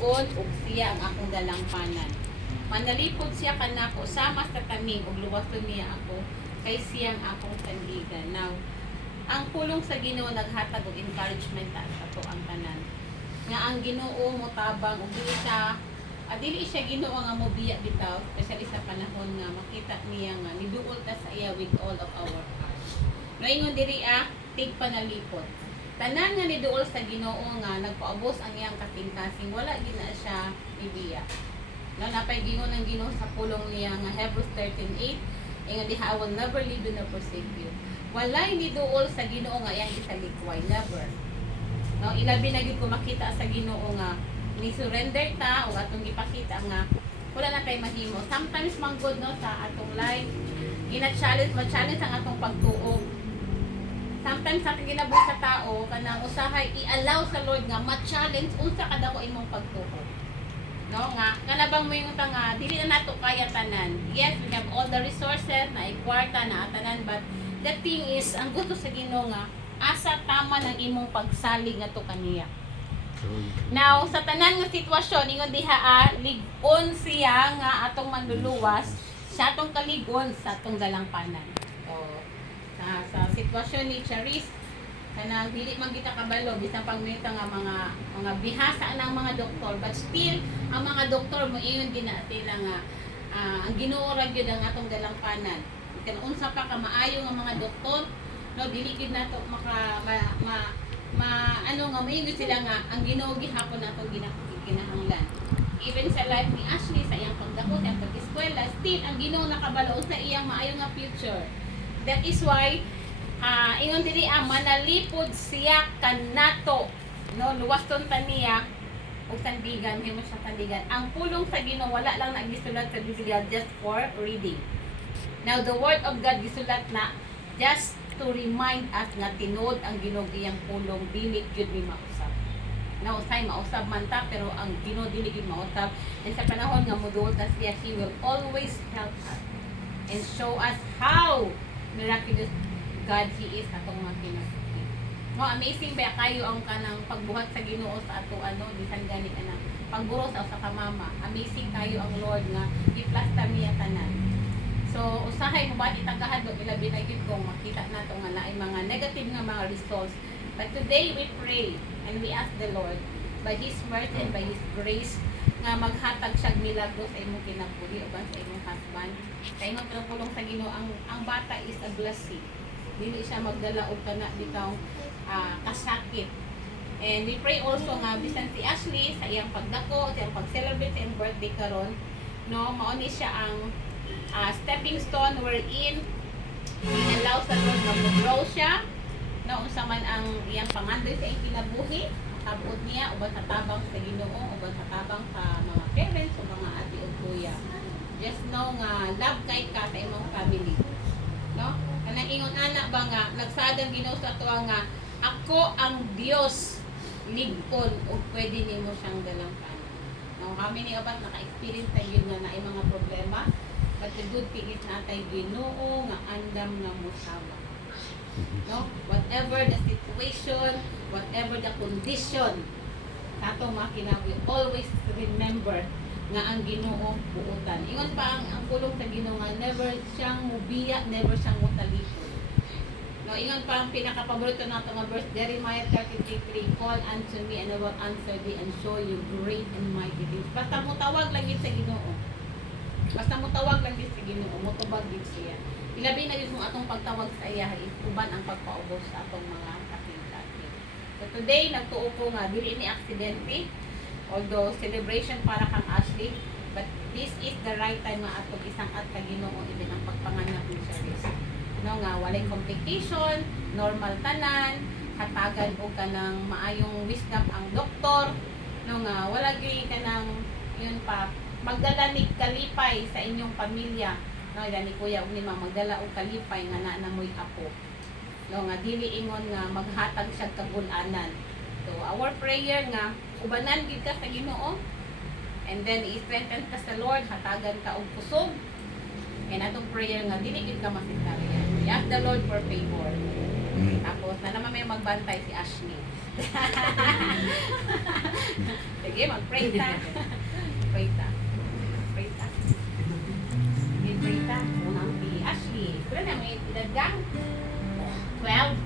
lig-on ug siya ang akong dalangpanan. Manalipod siya kanako sama sa taming ug luwason niya ako kay siyang akong sandigan. Now, ang pulong sa Ginoo naghatag og encouragement sa ato ang tanan. Nga ang Ginoo mo tabang ug dili siya Ginoo nga mobiya bitaw, especially sa panahon nga makita niya nga niduol ta sa iya with all of our heart. Ngayon diri tig panalipod. Tanan nga niduol sa Ginoo nga nagpaubos ang iyang kasing-kasing, wala gid na siya ibiya. Napay gingon ang Ginoo sa pulong niya nga Hebrews 13:8, ingon diha, I will never leave you nor forsake you. Walay niduol sa Ginoo nga iyang isalikway, never. No, ilabi na gyud ko makita sa Ginoo nga ni surrender ta o atong gipakita nga wala na kay mahimo. Sometimes manggod no sa atong life, ma-challenge ang atong pagtuo. Sometimes sa ginabuhi sa tao kanang usahay i-allow sa Lord nga ma-challenge unsa kadako imong pagtuo. No nga kanabang mo yung nga dili na nato kaya tanan. Yes, we have all the resources na ikwarta na tanan, but the thing is ang gusto sa Ginoo nga asa tama ng imong pagsalig ngadto kaniya. Now sa tanan nga sitwasyon ingon diha lig-on siya nga atong manluluwas sa atong kaligon sa atong dalangpanan. Sa sitwasyon ni Charis kanang dili man kita kabalo bisan pangmita nga mga bihasa ng mga doktor, but still ang mga doktor mo iyon din na sila nga ang Ginoo ra gyud ang atong dalangpanan. Kan unsa pa ka maayo nga mga doktor no dili gyud nato ano nga maingod sila nga ang Ginoo gihapon atong ginahanglan. Even sa life ni Ashley sa iyang pagdako sa pag-eskwela, still ang Ginoo nakabalo sa iyang maayo nga future. That is why ingon diri manalipod siya kanato no luwaston ta niya og sandigan himo sa sandigan. Ang pulong sa Ginoo wala lang na gisulat sa Biblia just for reading. Now the word of God gisulat na just to remind us nga tinuod ang Ginoo giyang pulong dili gyud mi mausab. Now usay mausab man ta pero ang Ginoo dili gyud mausab. And sa panahon nga moduol ta siya, He will always help us and show us how miraculous God He is atong mga kinasuki. No, amazing ba kayo ang kanang pagbuhat sa Ginoo sa ato bisan gani ana pagburo sa usa ka mama. Amazing kayo ang Lord nga iplasta niya tanan. So usahay mo ba itagahadlok ilabi na gyud kung makita nato nga naay mga negative nga mga results. But today we pray and we ask the Lord by His mercy and by His grace nga maghatag siya milagro sa imong kinabuhi uban sa imong husband. Kay nga pulong sa Ginoo ang bata is a blessing. Dili siya magdala og kana bitaw kasakit. And we pray also nga bisan si Ashley sa iyang pagdako, sa iyang pag-celebrate sa iyang birthday karon, no, mao ni siya ang stepping stone wherein allow sa Lord na mag-grow siya, no, unsa man ang iyang pangandoy sa iyang kinabuhi, makabot niya uban sa tabang sa Ginoo, uban sa tabang sa mga parents o mga ati o kuya. Just know nga love kay ka sa imong family, no? Kanang ingon ana ba nga nagsaadang Ginoo sa tuwa nga ako ang Dios lig-on ug pwede nimo siyang dalangpanan. No, kami ni abat naka-experience tayo nga naay mga problema, but the good thing is natay Ginoo nga andam nga mosaba. No, whatever the situation, whatever the condition ato makinabuhi, always remember nga ang Ginoo buutan. Ingon pa ang pulong sa Ginoo nga never siyang mubiya, never siyang mutalipod. No, ingon pa ang pinaka-paborito nato nga verse, Jeremiah 33:3, call unto me and I will answer thee and show you great and mighty things. Basta mo tawag lang gid sa Ginoo. Basta mo tawag lang gid sa Ginoo, mo tubag gid siya. Ilabi na gid kung atong pagtawag sa iya uban ang pagpaubos sa atong mga kasing-kasing. So today nagtuo ko nga dili ni aksidente, although celebration para kang Ashley, but this is the right time nga atong isang at sa Ginoo ibig ang pagpanganak ni Charis. No nga walay complication, normal tanan, hatagan og kanang maayong wisdom ang doktor, no nga wala gyud kanang yun pa magdala ni kalipay sa inyong pamilya, no ni kuya ug ni mama magdala og kalipay nga naa na moy apo, no nga dili ingon nga maghatag siya kagul-anan. So our prayer nga ubanan gid ka sa Ginoo, and then i-strengthen ka sa Lord, hatagan ka og kusog, and atong prayer nga dili gid ka masitaryan. We ask the Lord for favor. Tapos na naman may magbantay si Ashley. Sige, mag-pray ta. Pray ta. Pray ta. Sige, pray ta. Unang si Ashley. Kula na, may edad 12.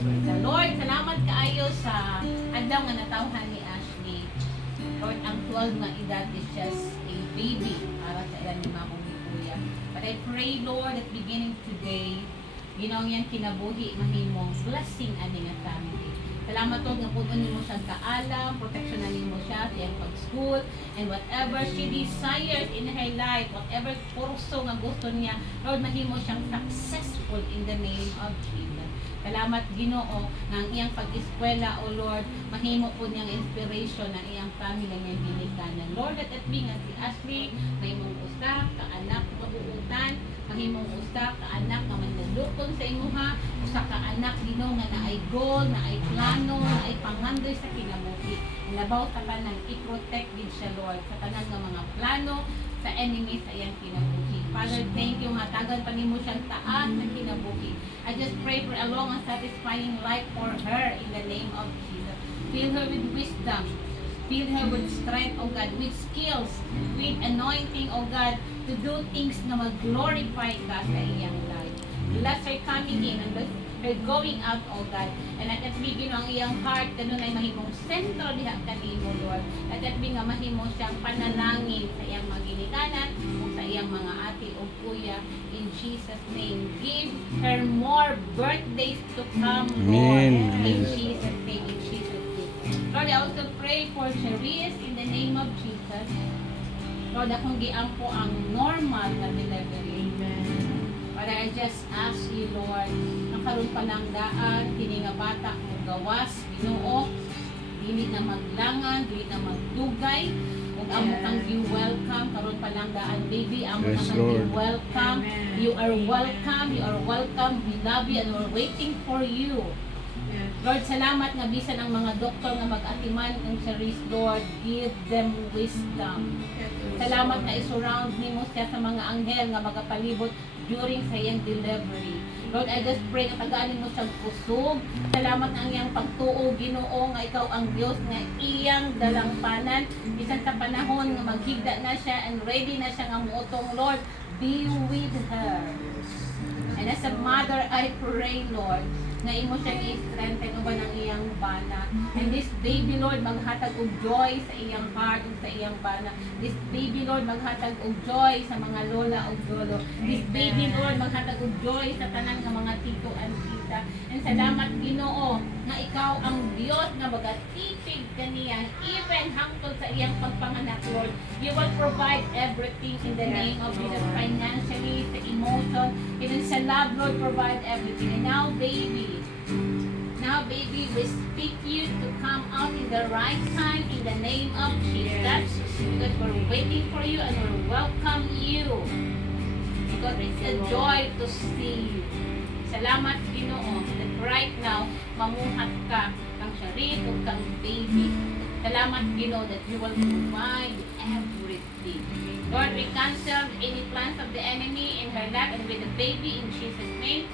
The Lord, salamat kaayo sa adlaw nga natawhan ni Ashley. Lord, ang 12 nga edad is just a baby para sa ilan ni Mamong Kuya. But I pray, Lord, that beginning today, ginaw yan kinabuhi, mahimong blessing ani nga family. Salamat Lord nga puno nimo siyang kaalam, proteksyonan nimo siya sa iyang pag-school, and whatever she desires in her life, whatever kurso nga gusto niya, Lord, mahimo siyang successful in the name of Jesus. Salamat Ginoo nga ang iyang pag-eskwela, O Lord, mahimo po niyang inspiration ng iyang family nga binikanan. Lord, at be nga si Ashley, mahimong usa ka anak mabuutan, mahimong usa ka anak nga manlulukon sa imuha, usa ka anak Ginoo nga naay goal, naay plano, naay pangandoy sa kinabuhi. Labaw ta kanang i-protect gid siya, Lord, sa tanang nga mga plano sa enemy sa iyang kinabuhi. Father, thank you nga tagan pa nimo siyang taas sa kinabuhi. I just pray for a long and satisfying life for her in the name of Jesus. Fill her with wisdom. Fill her with strength, O God, with skills, with anointing, O God, to do things na mag-glorify ka sa iyang life. Bless her coming in and bless her going out, O God. And let it be ang iyang heart, ganun ay mahimong sentro diha kanimo, Lord. Let it be nga mahimo siyang panalangin sa iyang mga ginikanan o sa iyang mga ate o kuya. In Jesus' name, give her more birthdays to come, Lord. In Jesus' name, in Jesus' name. Lord, I also pray for Cherise in the name of Jesus. Lord, akong giampo ang normal na delivery. Father, I just ask you, Lord, nakaroon pa ng daan, kini nga bata mo gawas, Ginoo, dili na maglangan, dili na magdugay, ug amo kang welcome, karon pa lang daan, baby, amo kang welcome. You are welcome, you are welcome. We love you and we're waiting for you. Lord, salamat nga bisan ang mga doktor nga mag-atiman ng Cherise, Lord, give them wisdom. Salamat na i-surround nimo siya sa mga anghel nga magapalibot during sa iyang delivery. Lord, I just pray na tagaanin mo siyang kusog. Salamat na ang iyang pagtuo, Ginoo, nga ikaw ang Diyos nga iyang dalangpanan. Bisan sa panahon nga maghigda na siya and ready na siya nga muotong, Lord, be with her. And as a mother, I pray, Lord, nga imo siya i-strengthen uban ang iyang bana. And this baby, Lord, maghatag og joy sa iyang heart ug sa iyang bana. This baby, Lord, maghatag og joy sa mga lola ug lolo. This baby, Lord, maghatag og joy sa tanan nga mga tito and tita. And salamat, Ginoo, nga ikaw ang Dios nga magatipig kaniya even hangtod sa iyang pagpanganak, Lord. You will provide everything in the name of Jesus, financially, sa emotion, even sa love, Lord, provide everything. And now, baby, we speak you to come out in the right time in the name of Jesus. Because we're waiting for you and we welcome you. Because it's a joy to see you. Salamat, Ginoo, that right now, mamuhat ka kang Cherise o kang baby. Salamat, Ginoo, that you will provide everything. Lord, we cancel any plans of the enemy in her life and with the baby in Jesus' name.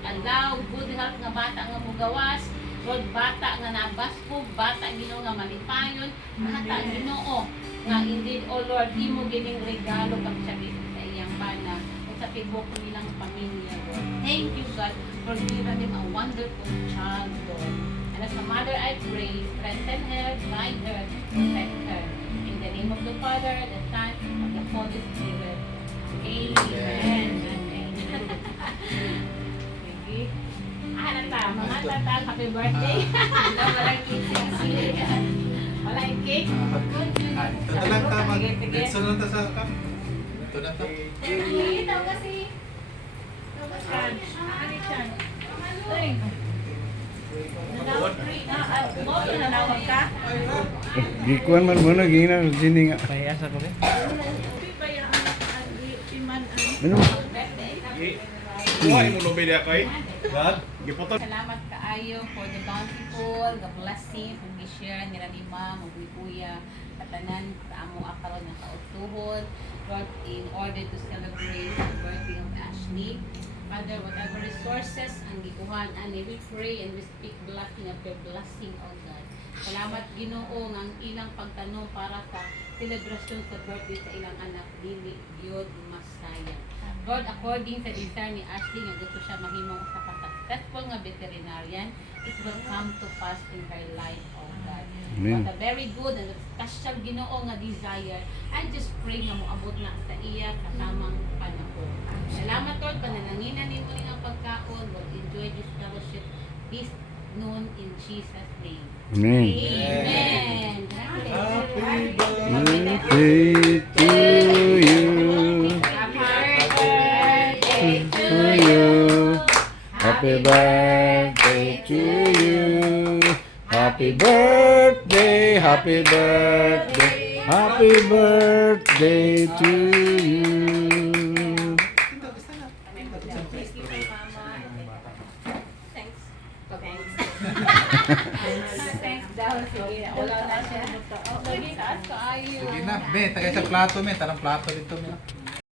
Allow good health nga bata nga mugawas. Lord, bata nga nabaskog, bata Ginoo nga malipayon, bata Ginoo nga indeed, oh Lord, di mo gining regalo kag Cherise sa iyang bana o sa tibok nilang pamilya, Lord. Thank you, God, for giving them a wonderful child, Lord. And as a mother, I pray, strengthen her, guide her, protect her. In the name of the Father, the Son, and the Holy Spirit. Amen. Mga tatang, happy birthday. Walang cake. Walang cake. Ito lang tama. Ito lang ta sa kap. Ito na ta. Ito kasi. Nanawag ka? Gikuan man muna gina sini nga. Pahiyasa ko ba? Ano? Kuha mo lobe dia kay. Dad, gipotol. Salamat kaayo for the bountiful, the blessing, kung i-share nila ni Ma'am, o Kuya, katanan sa amo akaron nga kautuhon, Lord, in order to celebrate the birthday of Ashley. Father, whatever resources ang gikuhan, and we pray and we speak blessing of your blessing, O God. Salamat Ginoo ang ilang pagtanong para sa celebration sa birthday sa ilang anak dili gyud masayang. Lord, according sa desire ni Ashley nga gusto siya mahimong sa successful nga veterinarian, it will come to pass in her life, O God. Amen. What a very good and special Ginoo nga desire. I just pray nga moabot na sa iya katamang panahon. Salamat Lord, panananginan nimo ning ang pagkaon. Lord, enjoy this fellowship this noon in Jesus' name. Amen. Amen. Happy Birthday to you. To you. Happy birthday to you. Happy birthday, happy birthday, happy birthday to you. Thanks. Thanks daw. Sige, wala na siya. Sige, taas ka ayo. Sige na, be, tagay sa plato, me. Tarang plato dito, me.